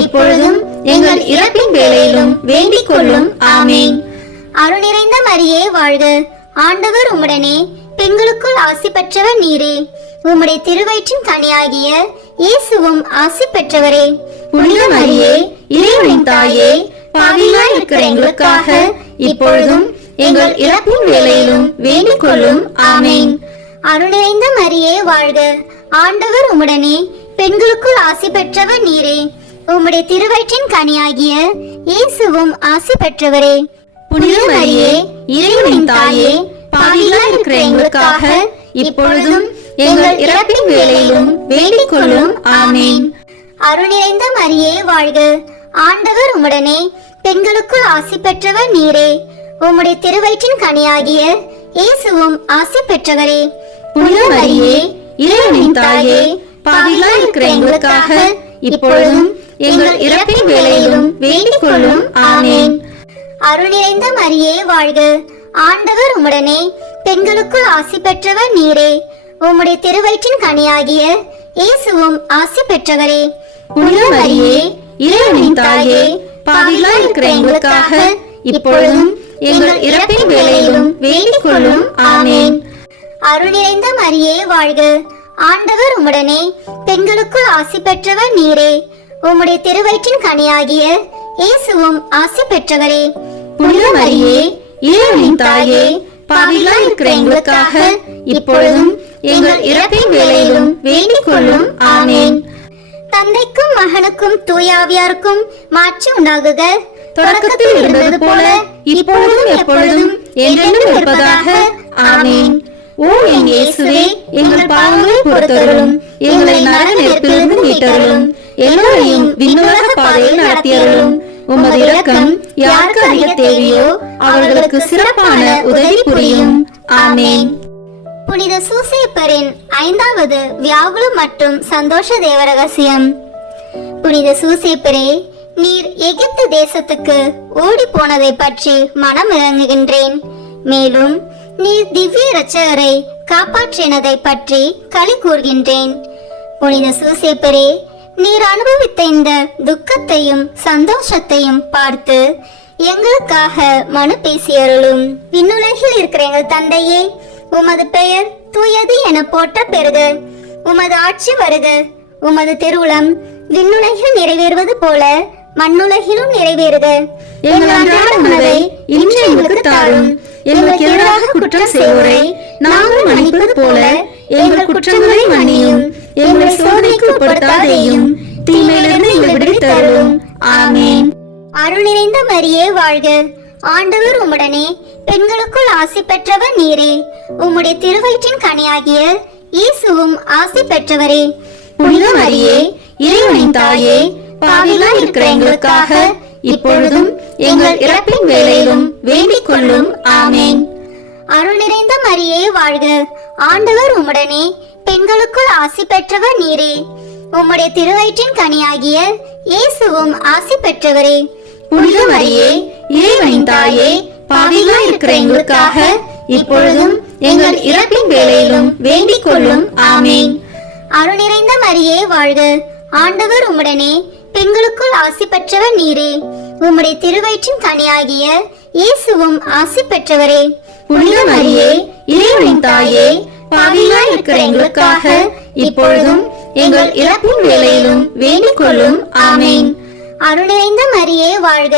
இப்பொழுதும் எங்கள் இறப்பின் வேளையிலும் வேண்டிக் கொள்ளும். ஆமேன். அருள் நிறைந்த மரியே வாழ்க, ஆண்டவர் உம்முடனே, பெண்களுக்குள் ஆசி பெற்றவர் நீரே. உம்முடைய திருவயிற்றின் கனியாகிய இயேசுவும் ஆசி பெற்றவரே. புனித மரியே, இறைவனின் தாயே, பாவிகளாய் இருக்கிற எங்களுக்காக இப்பொழுதும் எங்கள் இறப்பின் வேளையிலும் வேண்டிக் கொள்ளும். ஆமேன். அருள் நிறைந்த மரியே வாழ்க, ஆண்டவர் உம்முடனே, பெண்களுக்குள் ஆசி பெற்றவர் நீரே. உம்முடைய திருவயிற்றின் கனியாகிய இயேசுவும் ஆசி பெற்றவரே. புனித மரியே, இறைவனின் தாயே, பாவிகளாய் இருக்கிற எங்களுக்காக இப்பொழுதும் எங்கள் இறப்பின் வேளையிலும் வேண்டிக் கொள்ளும். ஆமேன். அருள் நிறைந்த மரியே வாழ்க. ஆண்டவர் உம்முடனே, பெண்களுக்குள் ஆசி பெற்றவர் நீரே. உம்முடைய திருவயிற்றின் கனியாகிய இயேசுவும் ஆசி பெற்றவரே. புனித மரியே, இறைவனின் தாயே, பாவிகளாய் இருக்கிற எங்களுக்காக இப்பொழுதும் எங்கள் இறப்பின் வேளையிலும் வேண்டிக் கொள்ளும். ஆமென். அருள் நிறைந்த மரியே வாழ்க. ஆண்டவர் உம்முடனே, பெண்களுக்குள் ஆசி பெற்றவர் நீரே. உம்முடைய திருவயிற்றின் கனியாகிய இயேசுவும் ஆசி பெற்றவரே. புனித மரியே, இறைவனின் தாயே, பாவிகளாய் இருக்கிற எங்களுக்காக இப்பொழுதும் எங்கள் இறப்பின் வேளையிலும் வேண்டிக் கொள்ளும். ஆமென். அருள் நிறைந்த மரியே வாழ்க. ஆண்டவர் உம்முடனே, பெண்களுக்குள் ஆசி பெற்றவர் நீரே. உம்முடைய திருவயிற்றின் கனியாகிய இயேசுவும் ஆசி பெற்றவரே. புனித மரியே, இறைவனின் தாயே, பாவிகளாய் இருக்கிற எங்களுக்காக இப்பொழுதும் எங்கள் இறப்பின் வேளையிலும் வேண்டிக் கொள்ளும். ஆமென். தந்தைக்கும் மகனுக்கும் தூயாவியாருக்கும் மாட்சி உண்டாகுக. தொடக்கத்தில் இருந்தது போல இப்பொழுதும் எப்பொழுதும் என்றென்றும் இருப்பதாக. ஆமென். ஓ என் இயேசுவே, எங்கள் பாவங்களை பொறுத்தருளும், எங்களை நரக நெருப்பிலிருந்து மீட்டருளும், எல்லோரையும் விண்ணுலக பாதையில் நடத்தியருளும். உமது இரக்கம் யாருக்கு அதிக தேவையோ அவர்களுக்கு சிறப்பான உதவி புரியும். ஆமென். புனித சூசேப்பரின் 5வது வியாகுல மற்றும் சந்தோஷ தேவ ரகசியம். புனித சூசேப்பரே, நீர் எகிப்து தேசத்துக்கு ஓடி போனதை பற்றி மனம் இறங்குகின்றேன். மேலும் நீர் திவ்ய இரட்சகரை காப்பாற்றினதை பற்றி களி கூறுகின்றேன். புனித சூசேப்பரே, நீர் அனுபவித்த இந்த துக்கத்தையும் சந்தோஷத்தையும் பார்த்து எங்களுக்காக மனு பேசியருளும். விண்ணுலகில் இருக்கிற எங்கள் தந்தையே, உமது பெயர் தூயது என போற்ற பெறுக. உமது ஆட்சி வருக. உமது திருவுளம் விண்ணுலகில் நிறைவேறுவது போல மண்ணுலகிலும் நிறைவேறுக. எங்கள் அன்றாட உணவை இன்று எங்களுக்கு தாரும். எங்களுக்கு எதிராக குற்றம் செய்வோரை நாங்கள் மன்னிப்பது போல எங்கள் குற்றங்களை மன்னியும். எங்களை சோதனைக்கு உட்படுத்தாதேயும், தீமையிலிருந்து எங்களை விடுவித்தருளும். ஆமென். அருள் நிறைந்த மரியே வாழ்க. ஆண்டவர் உம்முடனே, பெண்களுக்குள் ஆசி பெற்றவர் நீரே. உம்முடைய திருவயிற்றின் கனியாகிய இயேசுவும் ஆசி பெற்றவரே. புனித மரியே, இறைவனின் தாயே, பாவிகளாய் இருக்கிற எங்களுக்காக இப்பொழுதும் எங்கள் இறப்பின் வேளையிலும் வேண்டிக் கொள்ளும். ஆமென். அருள் நிறைந்த மரியே வாழ்க. ஆண்டவர் உம்முடனே, பெண்களுக்குள் ஆசி பெற்றவர் நீரே. உம்முடைய திருவயிற்றின் கனியாகிய இயேசுவும் ஆசி பெற்றவரே. புனித மரியே, இறைவனின் தாயே, பாவிகளாய் இருக்கிற எங்களுக்காக இப்பொழுதும் எங்கள் இறப்பின் வேளையிலும் வேண்டிக் கொள்ளும். ஆமென். அருள் நிறைந்த மரியே வாழ்க. ஆண்டவர் உம்முடனே, பெண்களுக்குள் ஆசி பெற்றவர் நீரே. உம்முடைய திருவயிற்றின் கனியாகிய இயேசுவும் ஆசி பெற்றவரே. புனித மரியே, இறைவனின் தாயே, பாவிகளாய் இருக்கிற எங்களுக்காக இப்பொழுதும் எங்கள் இறப்பின் வேளையிலும் வேண்டிக் கொள்ளும். ஆமென். அருள் நிறைந்த மரியே வாழ்க.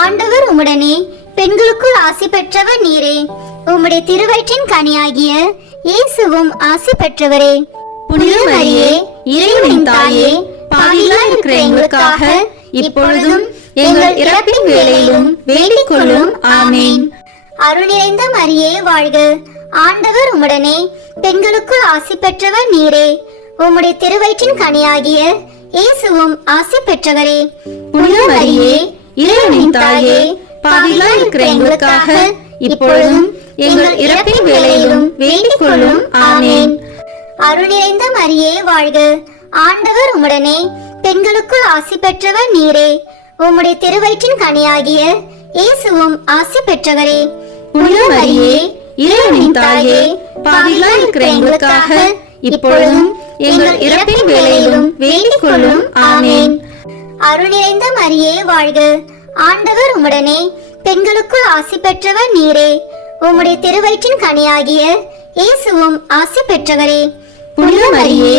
ஆண்டவர் உம்முடனே, பெண்களுக்குள் ஆசி பெற்றவர் நீரே. உம்முடைய திருவயிற்றின் கனியாகிய இயேசுவும் ஆசி பெற்றவரே. புனித மரியே, இறைவனின் தாயே, பாவிகளாய் இருக்கிற எங்களுக்காக இப்பொழுதும் எங்கள் இறப்பின் வேளையிலும் வேண்டிக் கொள்ளும். ஆமென். அருள் நிறைந்த மரியே வாழ்க. ஆண்டவர் உம்முடனே, பெண்களுக்குள் ஆசி பெற்றவர் நீரே. உம்முடைய திருவயிற்றின் கனியாகிய இயேசுவும் ஆசி பெற்றவரே. புனித மரியே, இறைவனின் தாயே, பாவிகளாய் இருக்கிற எங்களுக்காக இப்பொழுதும் எங்கள் இறப்பின் வேளையிலும் வேண்டிக் கொள்ளும். ஆமென். அருள் நிறைந்த மரியே வாழ்க. ஆண்டவர் உம்முடனே, பெண்களுக்குள் ஆசி பெற்றவர் நீரே. உம்முடைய திருவயிற்றின் கனியாகிய இயேசுவும் ஆசி பெற்றவரே. புனித மரியே, இறைவனின் தாயே, பாவிகளாய் இருக்கிற எங்களுக்காக இப்பொழுதும் எங்கள் இறப்பின் வேளையிலும் வேண்டிக் கொள்ளும். ஆமென். அருள் நிறைந்த மரியே வாழ்க. ஆண்டவர் உம்முடனே, பெண்களுக்குள் ஆசி பெற்றவர் நீரே. உம்முடைய திருவயிற்றின் கனியாகிய இயேசுவும் ஆசி பெற்றவரே. புனித மரியே,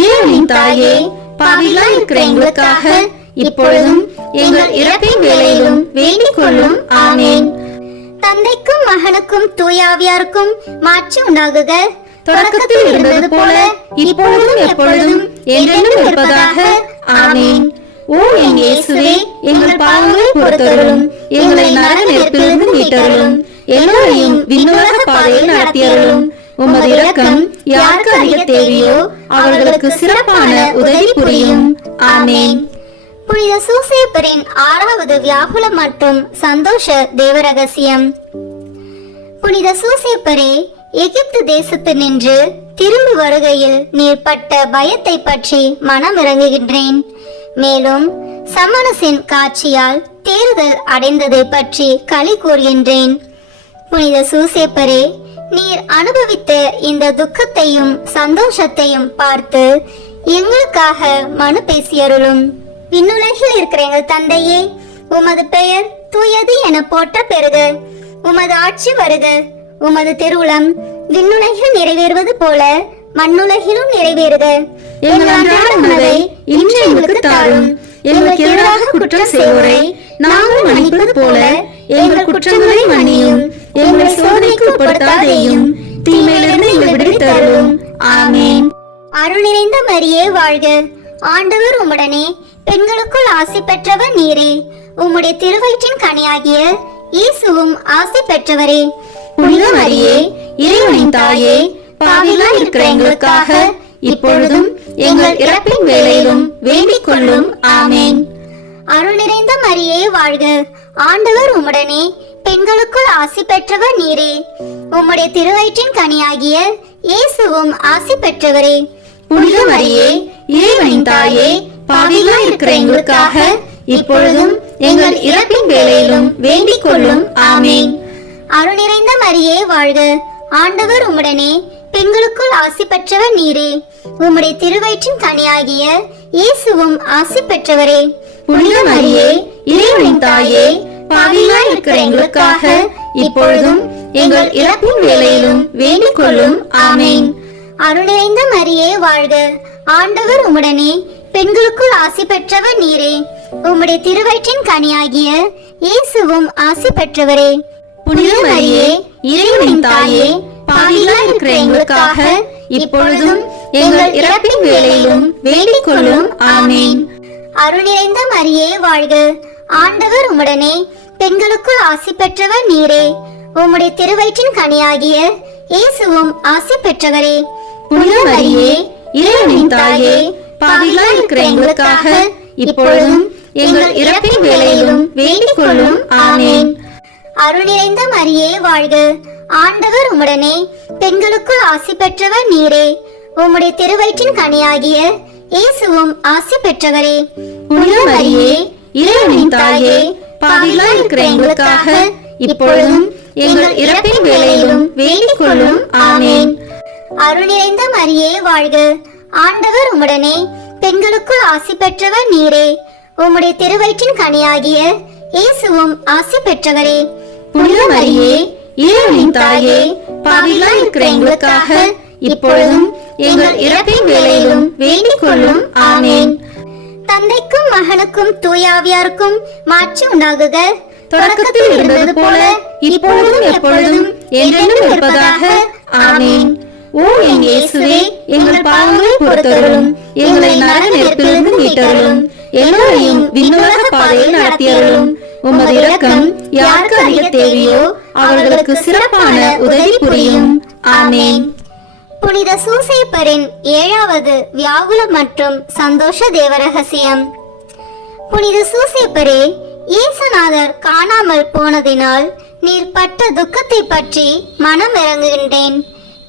இறைவனின் தாயே, பாவிகளாய் இருக்கிற எங்களுக்காக இப்பொழுதும் எங்கள் இறப்பின் வேளையிலும் வேண்டிக் கொள்ளும். ஆமென். தந்தைக்கும் மகனுக்கும் தூயாவியாருக்கும் மாட்சி உண்டாகுக. தொடக்கத்தில் இருந்தது போல இப்பொழுதும் எப்பொழுதும் என்றென்றும் இருப்பதாக. ஆமென். ஓ என் இயேசுவே, எங்கள் பாவங்களை பொறுத்தருளும், எங்களை நரக நெருப்பிலிருந்து மீட்டருளும், எல்லோரையும் விண்ணுலக பாதையில் நடத்தியருளும். உமது இரக்கம் யாருக்கு அதிக தேவையோ அவர்களுக்கு சிறப்பான உதவி புரியும். ஆமேன். புனித சூசேப்பரின் 6வது வியாகுலம் மற்றும் சந்தோஷ தேவரகசியம். புனித சூசேப்பரே, எகிப்து தேசத்து நின்று திரும்பி வருகையில் நீர் பட்ட பயத்தை பற்றி மனம் இறங்குகின்றேன். மேலும் சமணசின் காட்சியால் தேறுதல் அடைந்ததை பற்றி களி கூறுகின்றேன். புனித சூசேப்பரே, நீர் அனுபவித்த இந்த துக்கத்தையும் சந்தோஷத்தையும் பார்த்து எங்களுக்காக மனு பேசியருளும். விண்ணுலகில் இருக்கிற எங்கள் தந்தையே, உமது பெயர் தூயது என போற்ற பெறுக. உமது ஆட்சி வருக. உமது திருவுளம் விண்ணுலகில் நிறைவேறுவது போல மண்ணுலகிலும் நிறைவேறுக. எங்கள் அன்றாட உணவை இன்று எங்களுக்கு தாரும். எங்களுக்கு எதிராக குற்றம் செய்வோரை நாங்கள் மன்னிப்பது போல எங்கள் குற்றங்களை மன்னியும். எங்களை சோதனைக்கு உட்படுத்தாதேயும், தீமையிலிருந்து எங்களை விடுவித்தருளும். ஆமேன். அருள் நிறைந்த மரியே வாழ்க. ஆண்டவர் உம்முடனே, பெண்களுக்குள் ஆசி பெற்றவர் நீரே. உம்முடைய திருவயிற்றின் கனியாகிய இயேசுவும் ஆசி பெற்றவரே. புனித மரியே, இறைவனின் தாயே, பாவிகளாய் இருக்கிற எங்களுக்காக இப்பொழுதும் எங்கள் இறப்பின் வேளையிலும் வேண்டிக் கொள்ளும். ஆமேன். அருள் நிறைந்த மரியே வாழ்க. ஆண்டவர் உம்முடனே, பெண்களுக்குள் ஆசி பெற்றவர் நீரே. உம்முடைய திருவயிற்றின் கனியாகிய இயேசுவும் ஆசி பெற்றவரே. புனித மரியே, இறைவனின் தாயே, பாவிகளாய் இருக்கிற எங்களுக்காக இப்பொழுதும் எங்கள் இறப்பின் வேளையிலும் வேண்டிக் கொள்ளும். ஆமேன். அருள் நிறைந்த மரியே வாழ்க. ஆண்டவர் உம்முடனே, பெண்களுக்குள் ஆசி பெற்றவர் நீரே. உம்முடைய திருவயிற்றின் கனியாகிய இயேசுவும் ஆசி பெற்றவரே. புனித மரியே, இறைவனின் தாயே, பாவிகளாய் இருக்கிற எங்களுக்காக இப்பொழுதும் எங்கள் இறப்பின் வேளையிலும் வேண்டிக் கொள்ளும். ஆமேன். அருள் நிறைந்த மரியே வாழ்க. ஆண்டவர் உம்முடனே, பெண்களுக்குள் ஆசி பெற்றவர் நீரே. உம்முடைய திருவயிற்றின் கனியாகிய இயேசுவும் ஆசி பெற்றவரே. புனித மரியே, இறைவனின் தாயே, பாவிகளாய் இருக்கிற எங்களுக்காக இப்பொழுதும் எங்கள் இறப்பின் வேளையிலும் வேண்டிக் கொள்ளும். ஆமேன். அருள் நிறைந்த மரியே வாழ்க. ஆண்டவர் உம்முடனே, பெண்களுக்குள் ஆசி பெற்றவர் நீரே. உம்முடைய திருவயிற்றின் கனியாகிய இயேசுவும் ஆசி பெற்றவரே. புனித மரியே, இறைவனின் தாயே, பாவிகளாய் இருக்கிற எங்களுக்காக இப்பொழுதும் எங்கள் இறப்பின் வேளையிலும் வேண்டிக் கொள்ளும். ஆமேன். அருள் நிறைந்த மரியே வாழ்க. ஆண்டவர் உம்முடனே, பெண்களுக்குள் ஆசி பெற்றவர் நீரே. உம்முடைய திருவயிற்றின் கனியாகிய இயேசுவும் ஆசி பெற்றவரே. புனித மரியே, இறைவனின் தாயே, பாவிகளாய் இருக்கிற எங்களுக்காக இப்பொழுதும் எங்கள் இறப்பின் வேளையிலும் வேண்டிக் கொள்ளும். ஆமேன். அருள் நிறைந்த மரியே வாழ்க. ஆண்டவர் உம்முடனே, பெண்களுக்குள் ஆசி பெற்றவர் நீரே. உம்முடைய திருவயிற்றின் கனியாகிய இயேசுவும் ஆசி பெற்றவரே. புனித மரியே, இறைவனின் தாயே, பாவிகளாய் இருக்கிற எங்களுக்காக இப்பொழுதும் எங்கள் இறப்பின் வேளையிலும் வேண்டிக் கொள்ளும். ஆமேன். தந்தைக்கும் மகனுக்கும் தூயாவியாருக்கும் மாட்சி உண்டாகுக. தொடக்கத்தில் இருந்தது போல இப்பொழுதும் எப்பொழுதும் என்றென்றும் இருப்பதாக. ஆமேன். ஓ என் இயேசுவே, எங்கள் பாவங்களை பொறுத்தருளும். எங்களை நரக நெருப்பிலிருந்து மீட்டருளும். எல்லோரையும் விண்ணுலக பாதையில் நடத்தியருளும். உமது இரக்கம் யாருக்கு அதிக தேவையோ அவர்களுக்கு சிறப்பான உதவி புரியும். ஆமேன். புனித சூசேப்பரின் 7வது வியாகுலம் மற்றும் சந்தோஷ தேவரகசியம். புனித சூசேப்பரே, இயேசுநாதர் காணாமல் போனதினால் நீர் பட்ட துக்கத்தை பற்றி மனம் இறங்குகின்றேன்.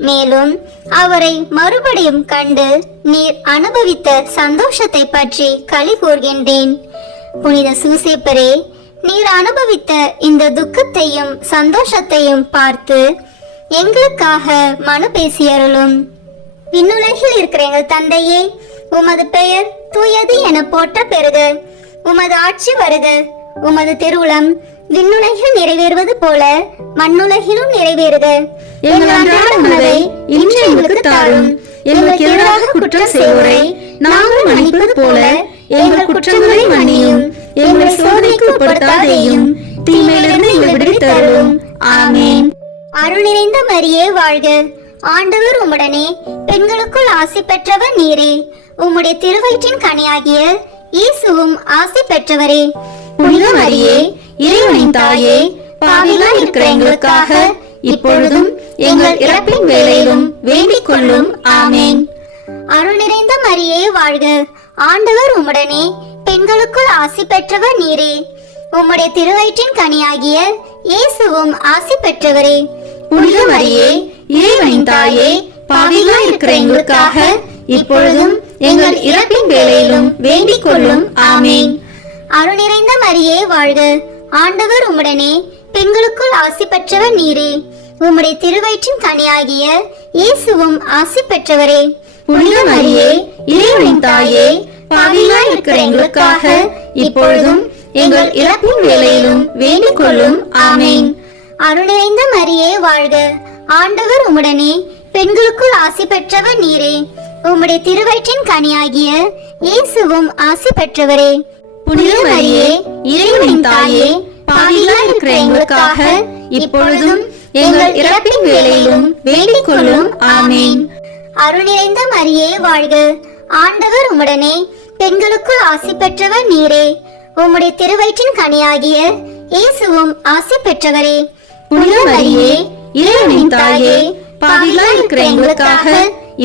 மேலும் அவரை மறுபடியும் கண்டு நீர் அனுபவித்த சந்தோஷத்தை பற்றி களி கூர்கின்றேன். புனித சூசேப்பரே, நீர் அனுபவித்த இந்த துக்கத்தையும் சந்தோஷத்தையும் பார்த்து எங்களுக்காக மனு பேசியருளும். விண்ணுலகில் இருக்கிற எங்கள் தந்தையே, உமது பெயர் தூயது என போற்ற பெறுக. உமது ஆட்சி வருக. உமது திருவுளம் விண்ணுலகில் நிறைவேறுவது போல மண்ணுலகிலும் நிறைவேறுக. எங்கள் அன்றாட உணவை இன்று எங்களுக்கு தாரும். எங்களுக்கு எதிராக குற்றம் செய்வோரை நாங்கள் மன்னிப்பது போல எங்கள் குற்றங்களை மன்னியும். எங்களை சோதனைக்கு உட்படுத்தாதேயும், தீமையிலிருந்து எங்களை விடுவித்தருளும். ஆமேன். அருள் நிறைந்த மரியே வாழ்க. ஆண்டவர் உம்முடனே, பெண்களுக்குள் ஆசி பெற்றவர் நீரே. உம்முடைய திருவயிற்றின் கனியாகிய இயேசுவும் ஆசி பெற்றவரே. புனித மரியே, இறைவனின் தாயே, பாவிகளாய் இருக்கிற எங்களுக்காக இப்பொழுதும் எங்கள் இறப்பின் வேளையிலும் வேண்டிக் கொள்ளும். ஆமேன். அருள் நிறைந்த மரியே வாழ்க, ஆண்டவர் உம்முடனே, பெண்களுக்குள் ஆசி பெற்றவர் நீரே. உம்முடைய திருவயிற்றின் கனியாகிய இயேசுவும் ஆசி பெற்றவரே. புனித மரியே, இறைவனின் தாயே, பாவிகளாய் இருக்கிற எங்களுக்காக இப்பொழுதும் எங்கள் இறப்பின் வேளையிலும் வேண்டிக் கொள்ளும். ஆமேன். அருள் நிறைந்த மரியே வாழ்க, ஆண்டவர் உம்முடனே, பெண்களுக்குள் ஆசி பெற்றவர் நீரே. உம்முடைய திருவயிற்றின் கனியாகிய இயேசுவும் ஆசி பெற்றவரே. புனித மரியே, இறைவனின் தாயே, பாவிகளாய் இருக்கிற எங்களுக்காக இப்பொழுதும் எங்கள் இறப்பின் வேளையிலும் வேண்டிக் கொள்ளும். ஆமேன். அருள் நிறைந்த மரியே வாழ்க, ஆண்டவர் உம்முடனே, பெண்களுக்குள் ஆசி பெற்றவர் நீரே. உம்முடைய திருவயிற்றின் கனியாகிய இயேசுவும் ஆசி பெற்றவரே. புனித மரியே, இறைவனின் தாயே, பாவிகளாய் இருக்கிற எங்களுக்காக இப்பொழுதும் எங்கள் இறப்பின் வேளையிலும் வேண்டிக் கொள்ளும். ஆமேன். அருள் நிறைந்த மரியே வாழ்க, ஆண்டவர் உம்முடனே, பெண்களுக்குள் ஆசி பெற்றவர் நீரே. உம்முடைய திருவயிற்றின் கனியாகிய இயேசுவும் ஆசி பெற்றவரே. புனித மரியே, இறைவனின் தாயே, பாவிகளாய் இருக்கிற எங்களுக்காக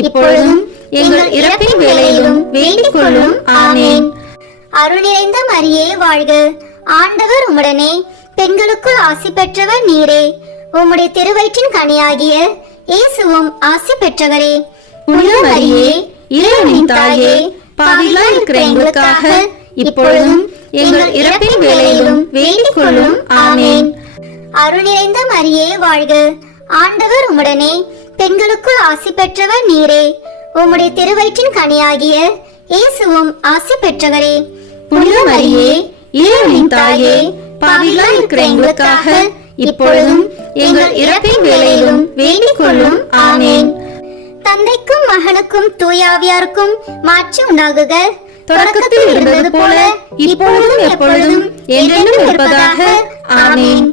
இப்பொழுதும் எங்கள் இறப்பின் வேளையிலும் வேண்டிக் கொள்ளும். ஆமேன். அருள் நிறைந்த மரியே வாழ்க, ஆண்டவர் உம்முடனே, பெண்களுக்குள் ஆசி பெற்றவர் நீரே. உம்முடைய திருவயிற்றின் கனியாகிய இயேசுவும் ஆசி பெற்றவரே. புனித மரியே, இறைவனின் தாயே, பாவிகளாய் இருக்கிற எங்களுக்காக இப்பொழுதும் எங்கள் இறப்பின் வேளையிலும் வேண்டிக் கொள்ளும். ஆமேன். அருள் நிறைந்த மரியே வாழ்க, ஆண்டவர் உம்முடனே, பெண்களுக்குள் ஆசி பெற்றவர் நீரே. உம்முடைய திருவயிற்றின் கனியாகிய இயேசுவும் ஆசி பெற்றவரே. புனித மரியே, இறைவனின் தாயே, பாவிகளாய் இருக்கிற எங்களுக்காக இப்பொழுதும் எங்கள் இறப்பின் வேளையிலும் வேண்டிக் கொள்ளும். ஆமேன். தந்தைக்கும் மகனுக்கும் தூயாவியாருக்கும் மாட்சி உண்டாகுக. தொடக்கத்தில் இருந்தது போல இப்பொழுதும் எப்பொழுதும் என்றென்றும் இருப்பதாக. ஆமேன்.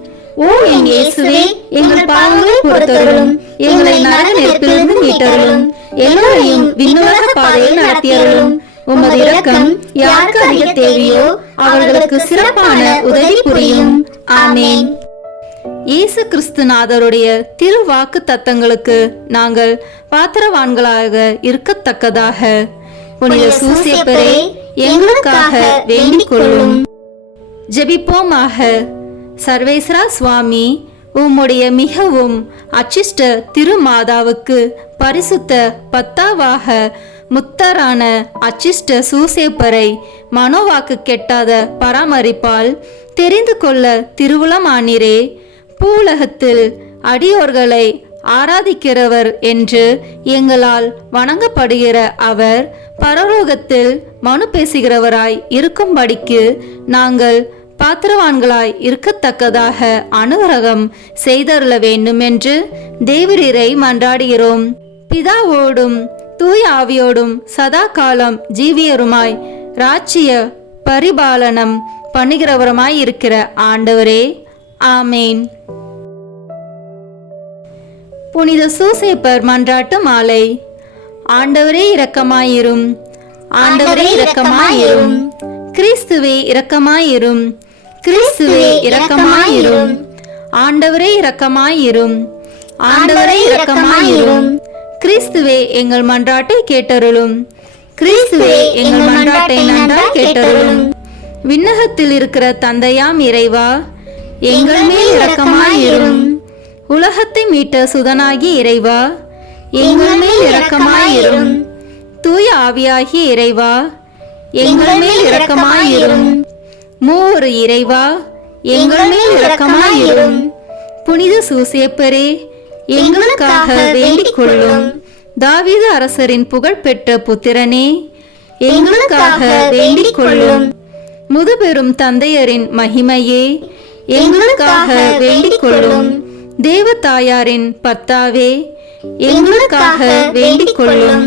ஓ என் இயேசுவே, எங்கள் பாவங்களை பொறுத்தருளும், எங்களை நரக நெருப்பிலிருந்து மீட்டருளும், எல்லோரையும் விண்ணுலக பாதையில் நடத்தியருளும். உமது இரக்கம் யாருக்கு அதிக தேவையோ அவர்களுக்கு சிறப்பான உதவி புரியும். ஆமேன். இயேசு கிறிஸ்துநாதருடைய திருவாக்கு தத்தங்களுக்கு நாங்கள் பாத்திரவான்களாக இருக்கத்தக்கதாக புனித சூசேப்பரே எங்களுக்காக வேண்டிக் கொள்ளும். ஜெபிப்போமாக. சர்வேஸ்வரா சுவாமி, உம்முடைய மிகவும் அச்சிஷ்ட திருமாதாவுக்கு பரிசுத்த பத்தாவாக முத்தரான அச்சிஷ்ட சூசேப்பரை மனோவாக்கு கெட்டாத பராமரிப்பால் தெரிந்து கொள்ள திருவுளமானீரே. பூலகத்தில் அடியோர்களை ஆராதிக்கிறவர் என்று எங்களால் வணங்கப்படுகிற அவர் பரலோகத்தில் மனு பேசுகிறவராய் இருக்கும்படிக்கு நாங்கள் பாத்திரவான்களாய் இருக்கத்தக்கதாக அனுகிரகம் செய்தருள வேண்டும் என்று தேவரீரை மன்றாடுகிறோம். பிதாவோடும் தூய ஆவியோடும் சதா காலம் ஜீவியருமாய் ராஜ்ய பரிபாலனம் பண்ணுகிறவருமாய் இருக்கிற ஆண்டவரே. ஆமேன். புனித சூசேப்பர் மன்றாட்டு மாலை. ஆண்டவரே இரக்கமாயிரும், ஆண்டவரே இரக்கமாயிரும், கிறிஸ்துவே இரக்கமாயிரும், கிறிஸ்துவே இரக்கமாயிரும், ஆண்டவரே இரக்கமாயிரும், ஆண்டவரே இரக்கமாயிரும், கிறிஸ்துவே எங்கள் மன்றாட்டை கேட்டருளும், கிறிஸ்துவே எங்கள் மன்றாட்டை நன்றாய் கேட்டருளும். விண்ணகத்தில் இருக்கிற தந்தையாம் இறைவா, எங்கள் மேல் இரக்கமாயிரும். உலகத்தை மீட்ட சுதனாகி இறைவா, எங்கள் மேல் இரக்கமாயிரும். தூய ஆவியாகிய இறைவா, எங்கள் மேல் இரக்கமாயிரும். மூவொரு இறைவா, எங்கள் மேல் இரக்கமாயிரும். புனித சூசேப்பரே, எங்களுக்காக வேண்டிக் கொள்ளும். தாவீது அரசரின் புகழ்பெற்ற புத்திரனே, எங்களுக்காக வேண்டிக் கொள்ளும். முதுபெரும் தந்தையரின் மகிமையே, எங்களுக்காக வேண்டிக் கொள்ளும். தேவ தாயாரின் பர்த்தாவே, எங்களுக்காக வேண்டிக் கொள்ளும்.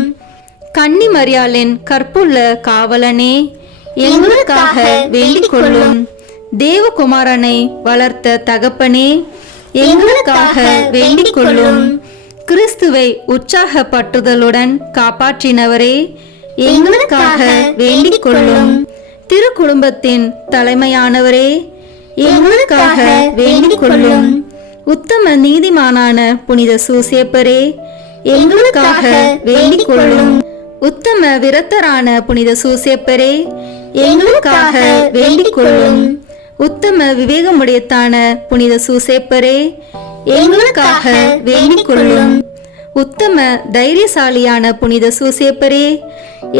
கன்னி மரியாளின் கற்புள்ள காவலனே, எங்களுக்காக வேண்டிக் கொள்ளும். தேவகுமாரனை வளர்த்த தகப்பனே, எங்களுக்காக வேண்டிக் கொள்ளும். கிறிஸ்துவை உற்சாக பற்றுதலுடன் காப்பாற்றினவரே, எங்களுக்காக வேண்டிக் கொள்ளும். திருக்குடும்பத்தின் தலைமையானவரே, எங்களுக்காக வேண்டிக் கொள்ளும். உத்தம நீதிமானான புனித சூசேப்பரே, எங்களுக்காக வேண்டிக் கொள்ளும். உத்தம விரத்தரான புனித சூசேப்பரே, எங்களுக்காக வேண்டிக் கொள்ளும். உத்தம விவேகமுடையத்தான புனித சூசேப்பரே, எங்களுக்காக வேண்டிக் கொள்ளும். உத்தம தைரியசாலியான புனித சூசேப்பரே,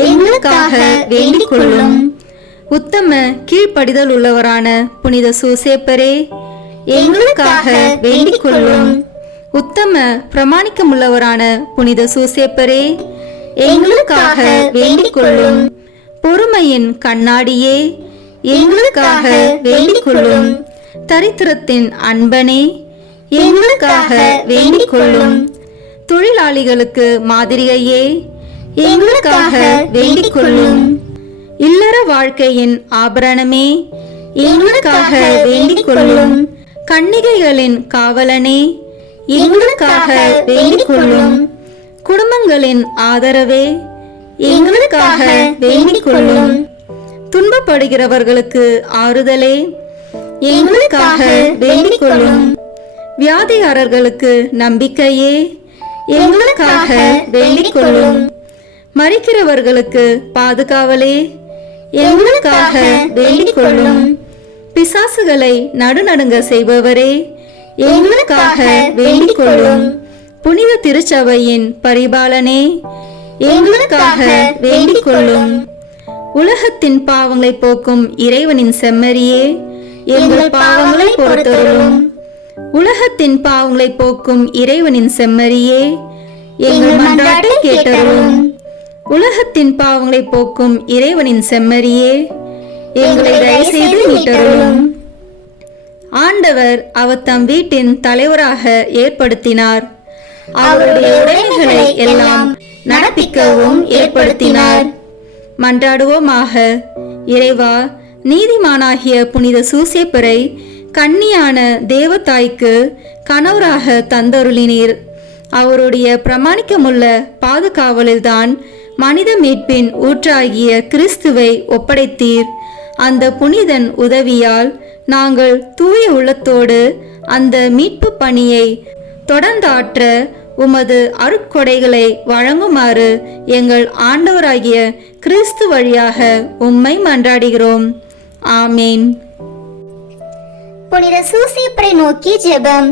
எங்களுக்காக வேண்டிக் கொள்ளும். உத்தம கீழ்ப்படிதல் உள்ளவரான புனித சூசேப்பரே, எங்களுக்காக வேண்டிக் கொள்ளும். உத்தம பிரமாணிக்கமுள்ளவரான புனித சூசேப்பரே, எங்களுக்காக வேண்டிக் கொள்ளும். பொறுமையின் கண்ணாடியே, எங்களுக்காக வேண்டிக் கொள்ளும். தரித்திரத்தின் அன்பனே, எங்களுக்காக வேண்டிக் கொள்ளும். தொழிலாளிகளுக்கு மாதிரியே, எங்களுக்காக வேண்டிக் கொள்ளும். இல்லற வாழ்க்கையின் ஆபரணமே, எங்களுக்காக வேண்டிக் கொள்ளும். கன்னிகைகளின் காவலனே, எங்களுக்காக வேண்டிக் கொள்ளும். குடும்பங்களின் ஆதரவே, எங்களுக்காக வேண்டிக் கொள்ளும். துன்பப்படுகிறவர்களுக்கு ஆறுதலே, எங்களுக்காக வேண்டிக் கொள்ளும். வியாதிகாரர்களுக்கு நம்பிக்கையே, எங்களுக்காக வேண்டிக் கொள்ளும். மரிக்கிறவர்களுக்கு பாதுகாவலே, எங்களுக்காக வேண்டிக் கொள்ளும். பிசாசுகளை நடுநடுங்க செய்பவரே, எங்களுக்காக வேண்டிக் கொள்ளும். புனித திருச்சபையின் பரிபாலனே, எங்களுக்காக வேண்டிக் கொள்ளும். உலகத்தின் பாவங்களை போக்கும் இறைவனின் செம்மறியே, எங்கள் பாவங்களை பொறுத்தருளும். உலகத்தின் பாவங்களை போக்கும் இறைவனின் செம்மறியே, எங்கள் மன்றாட்டை கேட்டருளும். உலகத்தின் பாவங்களை போக்கும் இறைவனின் செம்மறியே, எங்களை தயவு செய்து மீட்டருளும். ஆண்டவர் அவர் தம் வீட்டின் தலைவராக ஏற்படுத்தினார். அவருடைய உடைமைகளை எல்லாம் நடப்பிக்கவும் ஏற்படுத்தினார். மன்றாடுவோமாக. இறைவா, நீதிமானாகிய புனித சூசேப்பரை கன்னியான தேவதாய்க்கு கணவராக தந்தருளினீர். அவருடைய பிரமாணிக்கமுள்ள பாதுகாவலில்தான் மனித மீட்பின் ஊற்றாகிய கிறிஸ்துவை ஒப்படைத்தீர். அந்த புனிதன் உதவியால் நாங்கள் தூய உள்ளத்தோடு அந்த மீட்பு பணியை தொடர்ந்தாற்ற உமது அருட்கொடைகளை வழங்குமாறு எங்கள் ஆண்டவராகிய கிறிஸ்து வழியாக உம்மை மன்றாடுகிறோம். ஆமேன். புனித சூசேப்பரை நோக்கி ஜெபம்.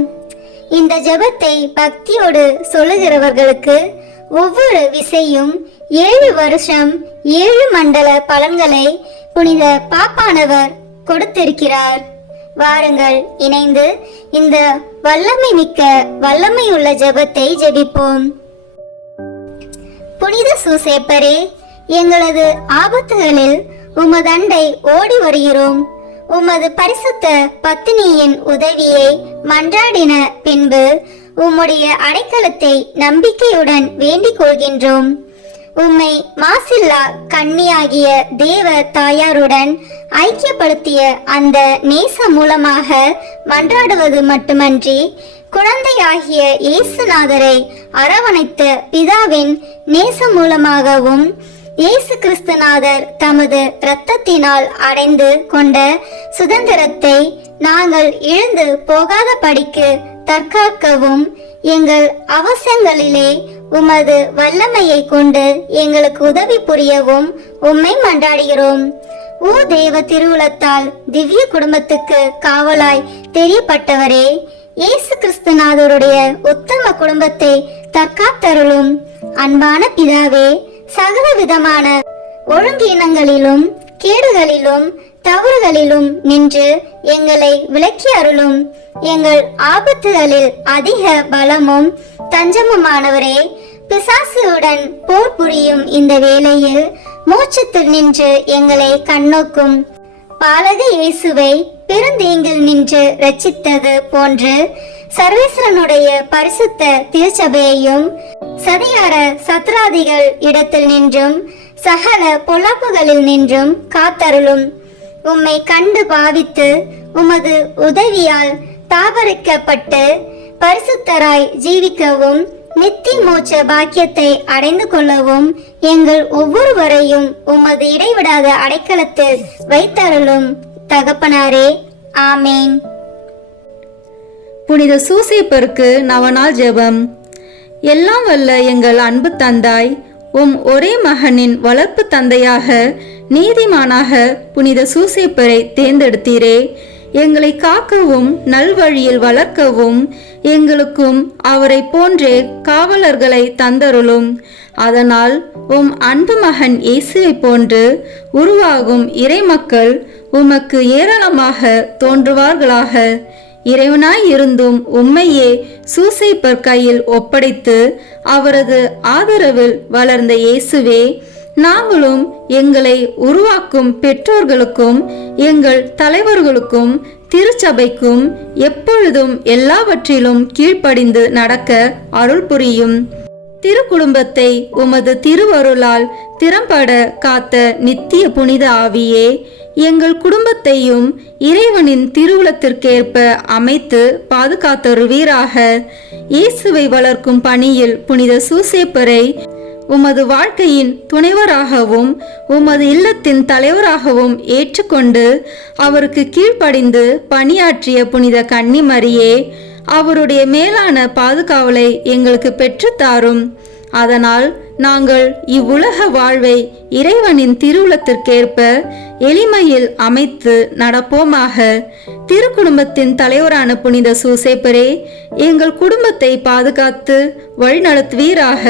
இந்த ஜெபத்தை பக்தியோடு சொல்லுகிறவர்களுக்கு ஒவ்வொரு விசையும் 7 வருஷம் 7 மண்டல பலன்களை புனித பாப்பானவர் கொடுத்திருக்கிறார். வாருங்கள், இணைந்து இந்த வல்லமை மிக்க வல்லமையுள்ள ஜெபத்தை ஜெபிப்போம். புனித சூசேப்பரே, எங்களது ஆபத்துகளில் உமதண்டை ஓடி வருகிறோம். உமது பரிசுத்த பத்தினியின் உதவியை மன்றாடின பின்பு உம்முடைய அடைக்கலத்தை நம்பிக்கையுடன் வேண்டிக் கொள்கின்றோம். உம்மை மாசில்லா கன்னியாகிய தேவ தாயாருடன் ஐக்கியப்படுத்திய அந்த நேச மூலமாக மன்றாடுவது மட்டுமன்றி, குழந்தையாகிய இயேசுநாதரை அரவணைத்த பிதாவின் நேச மூலமாகவும் இயேசு கிறிஸ்துநாதர் தமது இரத்தத்தினால் அடைந்து கொண்ட சுதந்திரத்தை நாங்கள் இழந்து போகாத படிக்கு தற்காக்கவும் எங்கள் அவசரங்களிலே உமது வல்லமையை கொண்டு எங்களுக்கு உதவி புரியவும் உம்மை மன்றாடுகிறோம். ஓ தேவ திருவுளத்தால் திவ்ய குடும்பத்துக்கு காவலாய் தெரியப்பட்டவரே, இயேசு கிறிஸ்துநாதருடைய உத்தம குடும்பத்தை தற்காத்தருளும். அன்பான பிதாவே, சகல விதமான ஒழுங்கீனங்களிலும் கேடுகளிலும் தவறுகளிலும் நின்று எங்களை விலக்கி அருளும். எங்கள் ஆபத்துகளில் அதிக பலமும் தஞ்சமுமானவரே, பிசாசுடன் போர் புரியும் இந்த வேளையில் மோட்சத்தில் நின்று எங்களை கண்ணோக்கும் பாலக இயேசுவை பெருந்தீங்கில் நின்று ரட்சித்தது போன்று சர்வேஸ்வரனுடைய பரிசுத்த திருச்சபையையும் சதிகார சத்ராதிகள் இடத்தில் நின்றும் சகல பொல்லாப்புகளில் நின்றும் காத்தருளும். உம்மை கண்டு பாவித்து உமது உதவியால் தாபரிக்கப்பட்டு பரிசுத்தராய் ஜீவிக்கவும் நித்திய மோட்ச பாக்கியத்தை அடைந்து கொள்ளவும் எங்கள் ஒவ்வொருவரையும் உமது இடைவிடாத அடைக்கலத்தில் வைத்தருளும் தகப்பனாரே. ஆமேன். புனித சூசேப்பருக்கு நவநாள் ஜெபம். எல்லாம் வல்ல எங்கள் அன்பு தந்தாய், உம் ஒரே மகனின் வளர்ப்பு தந்தையாக நீதிமானாக புனித சூசேப்பரை தேர்ந்தெடுத்தீரே. எங்களை காக்கவும் நல்வழியில் வளர்க்கவும் எங்களுக்கும் அவரை போன்றே காவலர்களை தந்தருளும். அதனால் உம் அன்பு மகன் இயேசுவை போன்று உருவாகும் இறைமக்கள் உமக்கு ஏராளமாக தோன்றுவார்களாக. இறைவனாய் இருந்தும் உம்மையே சூசேப்பர் கையில் ஒப்படைத்து அவரது ஆதரவில் வளர்ந்த இயேசுவே, நாங்களும் எங்களை உருவாக்கும் பெற்றோர்களுக்கும் எங்கள் தலைவர்களுக்கும் திருச்சபைக்கும் எப்பொழுதும் எல்லாவற்றிலும் கீழ்ப்படிந்து நடக்க அருள் புரியும். திருக்குடும்பத்தை உமது திருவருளால் திறம்பட காத்த நித்திய புனித ஆவியே, எங்கள் குடும்பத்தையும் இறைவனின் திருவுளத்திற்கேற்ப அமைத்து பாதுகாத்தருவீராக. இயேசுவை வளர்க்கும் பணியில் புனித சூசேப்பரை உமது வாழ்க்கையின் துணைவராகவும் உமது இல்லத்தின் தலைவராகவும் ஏற்றுக்கொண்டு அவருக்கு கீழ்ப்படிந்து பணியாற்றிய புனித கன்னிமரியே, அவருடைய மேலான பாதுகாவலை எங்களுக்கு பெற்றுத்தாரும். அதனால் நாங்கள் இவ்வுலக வாழ்வை இறைவனின் திருவுளத்திற்கேற்ப எளிமையில் அமைத்து நடப்போமாக. திருக்குடும்பத்தின் தலைவரான புனித சூசேப்பரே, எங்கள் குடும்பத்தை பாதுகாத்து வழிநடத்துவீராக.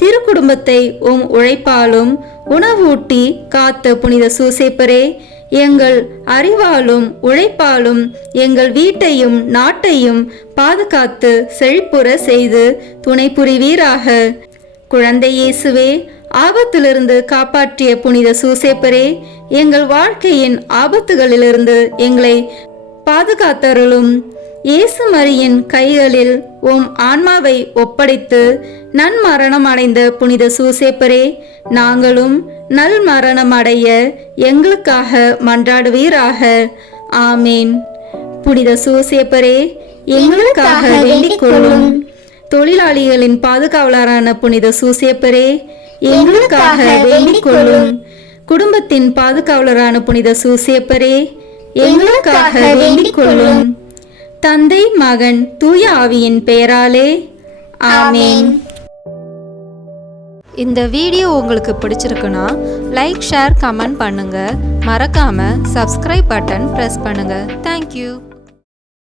திருக்குடும்பத்தை உம் உழைப்பாலும் உணவூட்டி காத்த புனித சூசேப்பரே, எங்கள் அறிவாலும் உழைப்பாலும் எங்கள் வீட்டையும் நாட்டையும் பாதுகாத்து செழிப்புற செய்து துணை புரிவீராக. குழந்தை இயேசுவே, ஆபத்திலிருந்து காப்பாற்றிய புனித சூசேப்பரே, எங்கள் வாழ்க்கையின் ஆபத்துகளிலிருந்து எங்களை பாதுகாத்தருளும். இயேசு மரியின் கைகளில் உம் ஆன்மாவை ஒப்படைத்து நன்மரணம் அடைந்த புனித சூசேப்பரே, நாங்களும் நல் மரணம் அடைய எங்களுக்காக மன்றாடுவீராக. ஆமேன். புனித சூசேப்பரே, எங்களுக்காக வேண்டிக் கொள்ளும். தொழிலாளிகளின் பாதுகாவலரான புனித சூசேப்பரே, எங்களுக்காக வேண்டிக் கொள்ளும். குடும்பத்தின் பாதுகாவலரான புனித சூசேப்பரே, எங்களுக்காக வேண்டிக் கொள்ளும். தந்தை, மகன், தூய ஆவியின் பெயராலே ஆமேன். இந்த வீடியோ உங்களுக்கு பிடிச்சிருக்குன்னா லைக், ஷேர், கமெண்ட் பண்ணுங்க. மறக்காம சப்ஸ்கிரைப் பட்டன் பிரஸ் பண்ணுங்க. தேங்க்யூ.